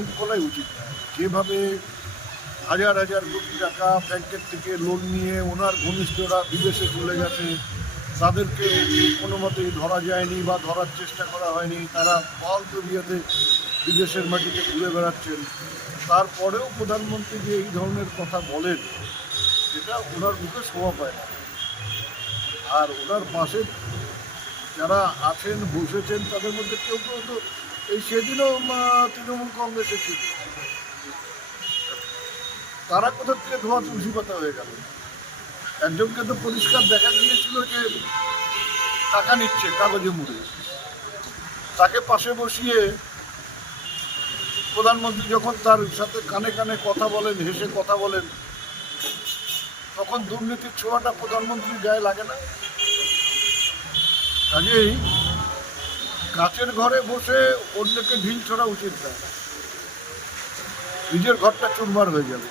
মুখ খোলাই উচিত যেভাবে হাজার হাজার কোটি টাকা ব্যাংকের থেকে লোন নিয়ে ওনার ঘনিষ্ঠরা বিদেশে চলে গেছে, তাদেরকে কোনো মতেই ধরা যায়নি বা ধরার চেষ্টা করা হয়নি। তারা ফালতু বিয়েতে বিদেশের মাটিতে ঘুরে বেড়াচ্ছেন। তারপরেও প্রধানমন্ত্রী যে এই ধরনের কথা বলেন এটা ওনার মুখে শোভা পায় না। আর ওনার পাশে যারা আছেন, বসেছেন, তাদের মধ্যে কেউ কেউ তো এই সেদিনও তৃণমূল কংগ্রেসে ছিল তারা কোথা থেকে ধোয়া তুলসী পাতা হয়ে গেল? একজনকে তো পরিষ্কার দেখা গিয়েছিল যে টাকা নিচ্ছে কাগজে মুড়ে। তাকে পাশে বসিয়ে প্রধানমন্ত্রী যখন তার সাথে কানে কানে কথা বলেন, হেসে কথা বলেন, তখন দুর্নীতির ছোঁয়াটা প্রধানমন্ত্রীর গায়ে লাগে না? কাজেই কাচের ঘরে বসে অন্যকে ঢিল ছড়া উচিত না। নিজের ঘরটা চুরমার হয়ে যাবে।